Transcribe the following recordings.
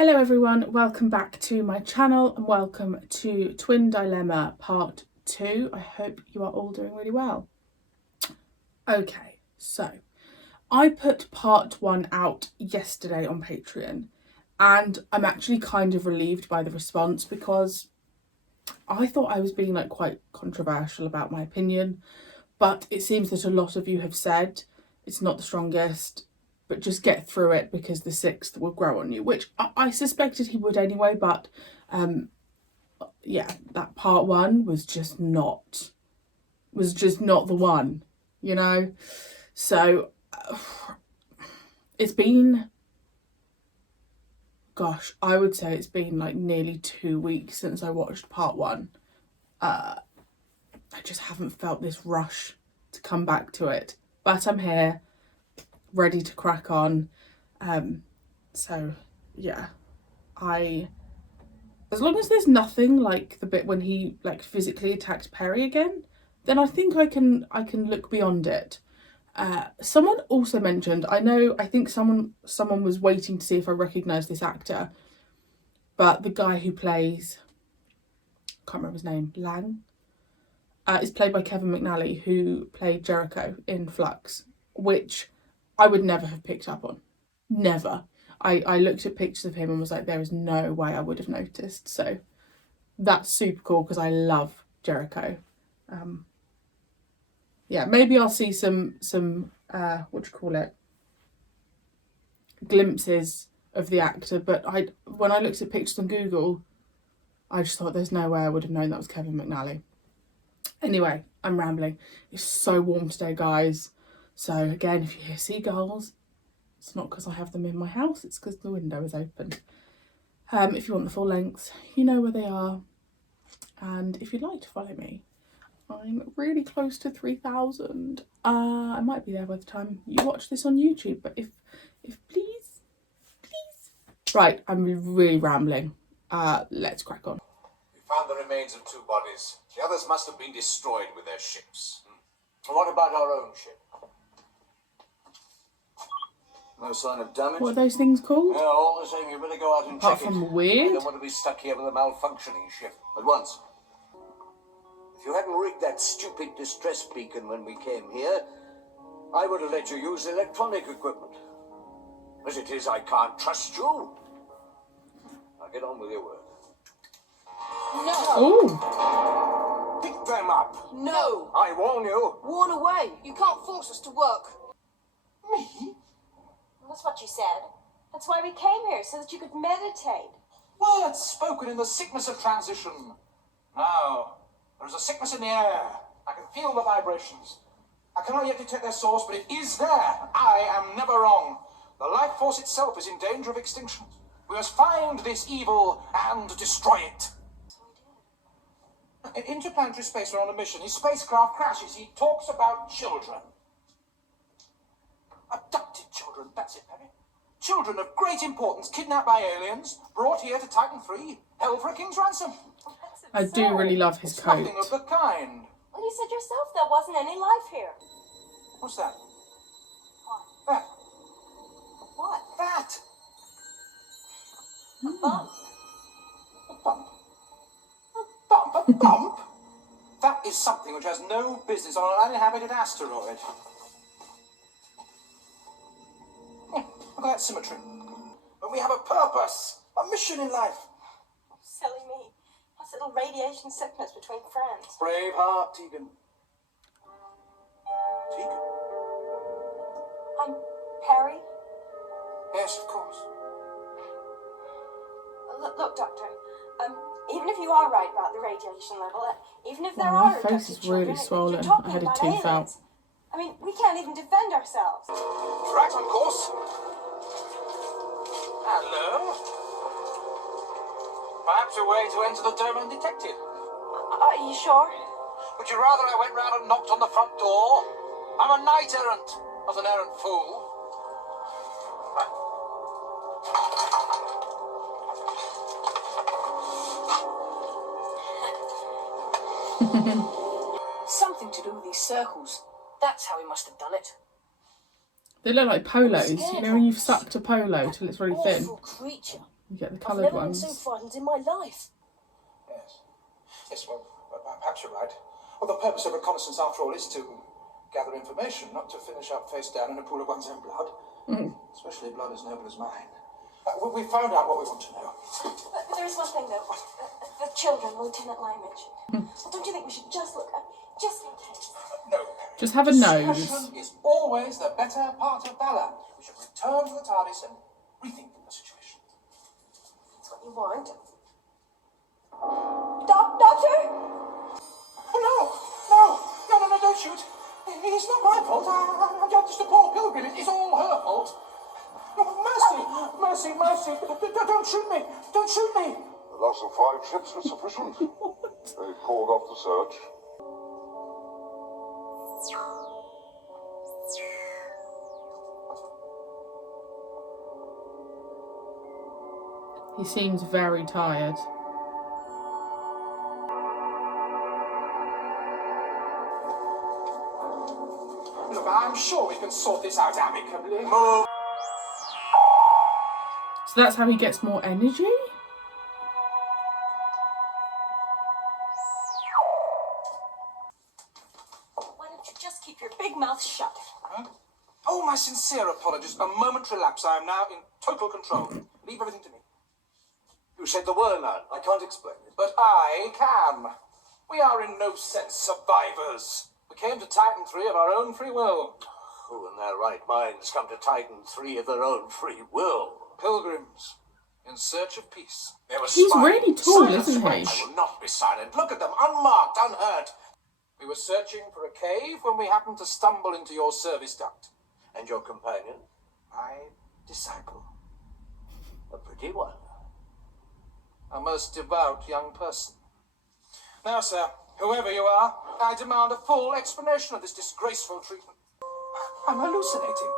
Hello everyone, welcome back to my channel and welcome to Twin Dilemma Part 2. I hope you are all doing really well. Okay, so I put Part 1 out yesterday on Patreon and I'm actually kind of relieved by the response because I thought I was being quite controversial about my opinion, but it seems that a lot of you have said it's not the strongest, but just get through it because the sixth will grow on you, which I suspected he would anyway, but yeah, that part one was just not the one, you know? So it's been, gosh, I would say it's been nearly 2 weeks since I watched part one. I just haven't felt this rush to come back to it, but I'm here, ready to crack on. So yeah, as long as there's nothing like the bit when he physically attacked Perry again, then I think I can look beyond it. Someone also mentioned, I think someone was waiting to see if I recognise this actor, but the guy who plays, I can't remember his name, Lang, is played by Kevin McNally, who played Jericho in Flux, which I would never have picked up on. Never. I looked at pictures of him and was like, there is no way I would have noticed. So that's super cool because I love Jericho. Yeah, maybe I'll see some glimpses of the actor, but when I looked at pictures on Google, I just thought there's no way I would have known that was Kevin McNally. Anyway, I'm rambling. It's so warm today, guys. So again, if you hear seagulls, it's not because I have them in my house, it's because the window is open. If you want the full length, you know where they are. And if you'd like to follow me, I'm really close to 3,000. I might be there by the time you watch this on YouTube, but if please. Right, I'm really rambling. Let's crack on. We found the remains of 2 bodies. The others must have been destroyed with their ships. What about our own ship? No sign of damage. What are those things called? Yeah, all the same, you better go out and Apart check it. from weird? I don't want to be stuck here with a malfunctioning ship at once. If you hadn't rigged that stupid distress beacon when we came here, I would have let you use electronic equipment. As it is, I can't trust you. Now get on with your work. No. Oh. Pick them up. No. I warn you. Warn away. You can't force us to work. Me? That's what you said. That's why we came here, so that you could meditate. Words spoken in the sickness of transition. Now, there is a sickness in the air. I can feel the vibrations. I cannot yet detect their source, but it is there. I am never wrong. The life force itself is in danger of extinction. We must find this evil and destroy it. In interplanetary space, we're on a mission. His spacecraft crashes. He talks about children. Abducted children, that's it, Perry. Children of great importance, kidnapped by aliens, brought here to Titan 3, held for a king's ransom. I do really love his It's coat. nothing of the kind. Well, you said yourself there wasn't any life here. What's that? What? That. What? That. A bump. A bump. A bump? A bump? That is something which has no business on an uninhabited asteroid. Look at that symmetry. But we have a purpose, a mission in life. Silly me. That's little radiation sickness between friends. Brave heart, Tegan. Tegan? I'm Perry. Yes, of course. Look, Doctor. Even if you are right about the radiation level, even if there Wow, are my face abducted is really children, swollen. you're talking I had a about tooth out. aliens. I mean, we can't even defend ourselves. Right on course. Hello? Perhaps a way to enter the dome undetected. Are you sure? Would you rather I went round and knocked on the front door? I'm a knight errant, not an errant fool. Something to do with these circles. That's how he must have done it. They look like polos. You know when you've sucked a polo till it's really thin? Awful creature. You get the I've coloured never ones. been so frightened in my life. Yes. Yes, well, perhaps you're right. Well, the purpose of reconnaissance, after all, is to gather information, not to finish up face down in a pool of one's own blood. Especially blood as noble as mine. We found out what we want to know. But there is one thing, though. The children Lieutenant Lai mentioned. Well, don't you think we should just look at, just in case? No. Just have a nose. Discretion is always the better part of valor. We should return to the TARDIS and rethink the situation. That's what you want. Doctor? No, don't shoot. It's not my fault. I'm just a poor pilgrim. It's all her fault. Mercy. Don't shoot me. Don't shoot me. The loss of 5 ships was sufficient. They called off the search. He seems very tired. Look, I'm sure we can sort this out amicably. So that's how he gets more energy? Why don't you just keep your big mouth shut? Huh? Oh, my sincere apologies. A momentary lapse. I am now in total control. Leave everything to me. You said the word, man. I can't explain it. But I can. We are in no sense survivors. We came to Titan 3 of our own free will. Who in their right minds come to Titan 3 of their own free will? Pilgrims in search of peace. They were He's spying. really tall, Silence, isn't he? I will not be silent. Look at them, unmarked, unhurt. We were searching for a cave when we happened to stumble into your service duct. And your companion? My disciple. A pretty one. A most devout young person. Now, sir, whoever you are, I demand a full explanation of this disgraceful treatment. I'm hallucinating.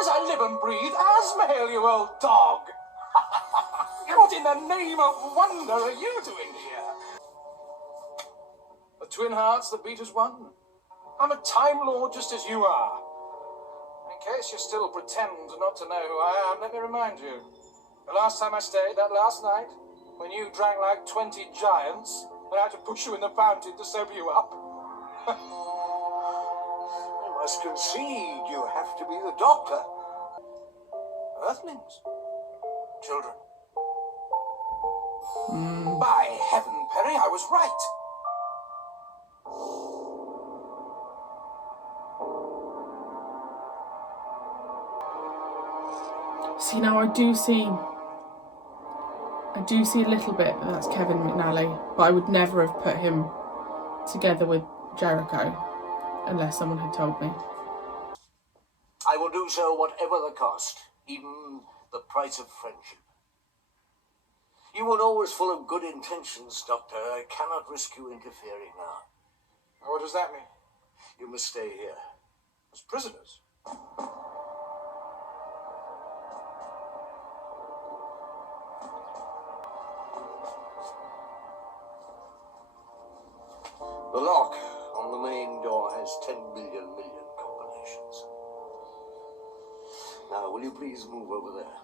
As I live and breathe, Asmael, you old dog. What in the name of wonder are you doing here? The twin hearts that beat as one. I'm a Time Lord just as you are. In case you still pretend not to know who I am, let me remind you. The last time I stayed, that last night, when you drank like 20 giants, and I had to push you in the fountain to sober you up. I must concede you have to be the doctor. Earthlings. Children. By heaven, Perry, I was right. See, now I do see a little bit that that's Kevin McNally, but I would never have put him together with Jericho unless someone had told me. I will do so whatever the cost, even the price of friendship. You were always full of good intentions, Doctor. I cannot risk you interfering now. What does that mean? You must stay here. As prisoners? The lock on the main door has 10 million combinations. Now, will you please move over there?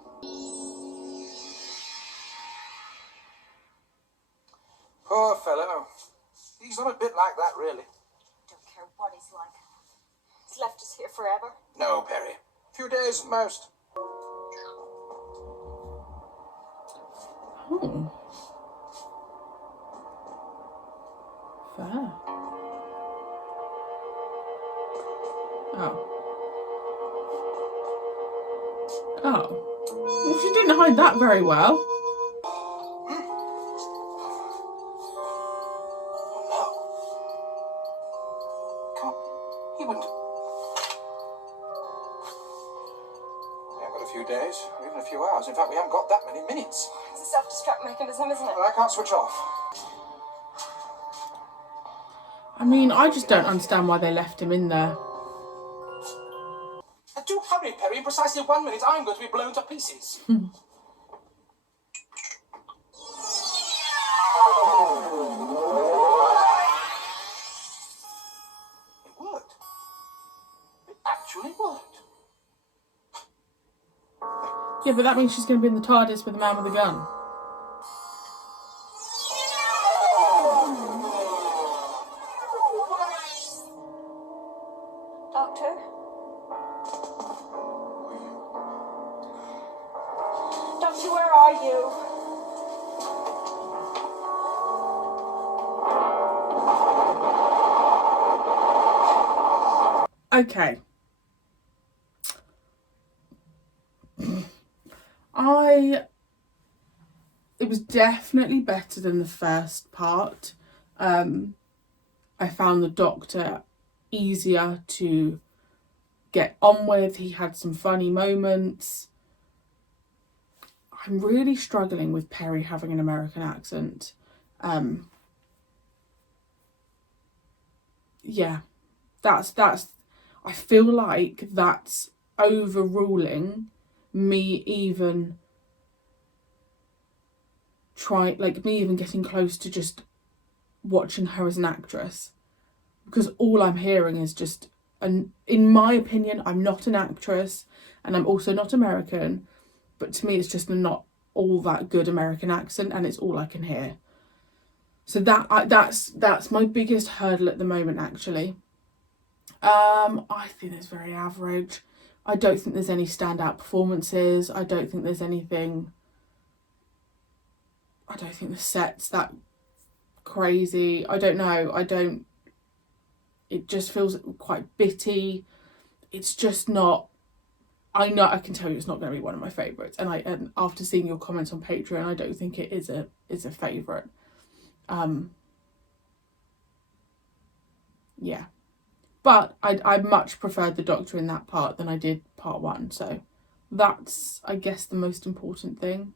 Poor fellow. He's not a bit like that, really. Don't care what he's like. He's left us here forever. No, Perry. A few days at most. Oh. Fair. Oh. Oh. Well, she didn't hide that very well. He wouldn't. We haven't got a few days, or even a few hours. In fact, we haven't got that many minutes. It's a self-destruct mechanism, isn't it? Well, I can't switch off. I mean, I just don't understand why they left him in there. Do hurry, Perry. In precisely 1 minute, I'm going to be blown to pieces. It worked. It actually worked. Yeah, but that means she's going to be in the TARDIS with the man with the gun. Doctor? Doctor, where are you? Okay. It was definitely better than the first part. I found the Doctor easier to get on with. He had some funny moments. I'm really struggling with Perry having an American accent. Yeah, that's I feel like that's overruling me even getting close to just watching her as an actress, because all I'm hearing is just, and in my opinion, I'm not an actress and I'm also not American, but to me it's just not all that good American accent, and it's all I can hear. So that's my biggest hurdle at the moment, actually. I think it's very average. I don't think there's any standout performances. I don't think there's anything. I don't think the set's that crazy. I don't know. It just feels quite bitty. It's just not. I know I can tell you it's not going to be one of my favourites. And after seeing your comments on Patreon, I don't think it is a favourite. Yeah. But I much preferred the Doctor in that part than I did part 1. So that's, I guess, the most important thing.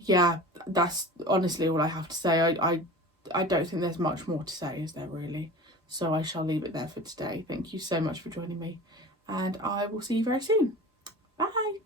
Yeah, that's honestly all I have to say. I don't think there's much more to say, is there really? So I shall leave it there for today. Thank you so much for joining me, and I will see you very soon. Bye.